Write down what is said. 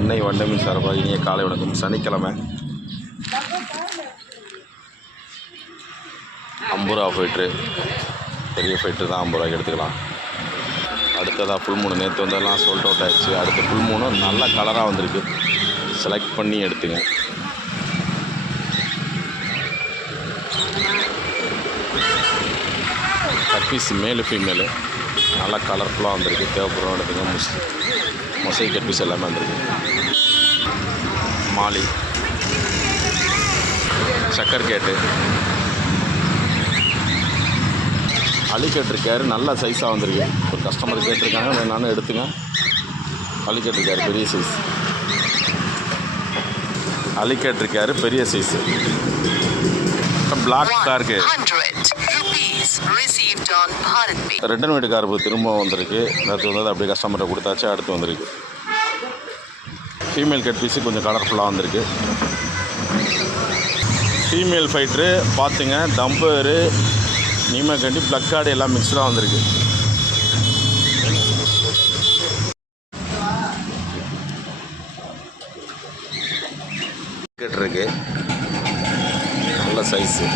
அன்னை வண்டமின் சார்பாக இனிய காலை வணக்கம். சனிக்கிழமை 50 ரூபா ஃபைட்ரு, பெரிய ஃபைட்ரு தான் 50 ரூபாய்க்கு எடுத்துக்கலாம். அடுத்ததாக ஃபுல் மூணு, நேற்று வந்தெல்லாம் சோல்ட் அவுட் ஆகிடுச்சு. அடுத்த ஃபுல் மூணு நல்ல கலராக வந்திருக்கு, செலக்ட் பண்ணி எடுத்துங்க. கட்பீஸ் மேலு ஃபீமேலு நல்லா கலர்ஃபுல்லாக வந்திருக்கு, தேவைப்படுறோம் எடுத்துங்க. மொசை கட்பீஸ் எல்லாமே வந்திருக்கு. மாலி, சக்கர் கேட்டு, அலிகேட்டர் கேரு நல்ல சைஸாக வந்திருக்கு. ஒரு கஸ்டமர் கேட்டிருக்காங்க, வேணாலும் எடுத்துங்க. அலிகேட்டர் கேரு பெரிய சைஸ், அலிகேட்டர் கேரு பெரிய சைஸு. பிளாக் காருக்கு ரிட்டன் வீட்டு கார் திரும்ப வந்திருக்கு. நேற்று வந்தது அப்படியே கஸ்டமர்கிட்ட கொடுத்தாச்சு, அடுத்து வந்திருக்கு. ஃபீமேல் கட் பீஸு கொஞ்சம் கலர்ஃபுல்லாக வந்திருக்கு. ஃபீமேல் ஃபைட்ரு பார்த்துங்க, தம்பரு, நீமக்கண்டி, ப்ளக் கார்டு எல்லாம் மிக்ஸ்டாக வந்திருக்கு. கேட்டிருக்கு நல்ல சைஸு.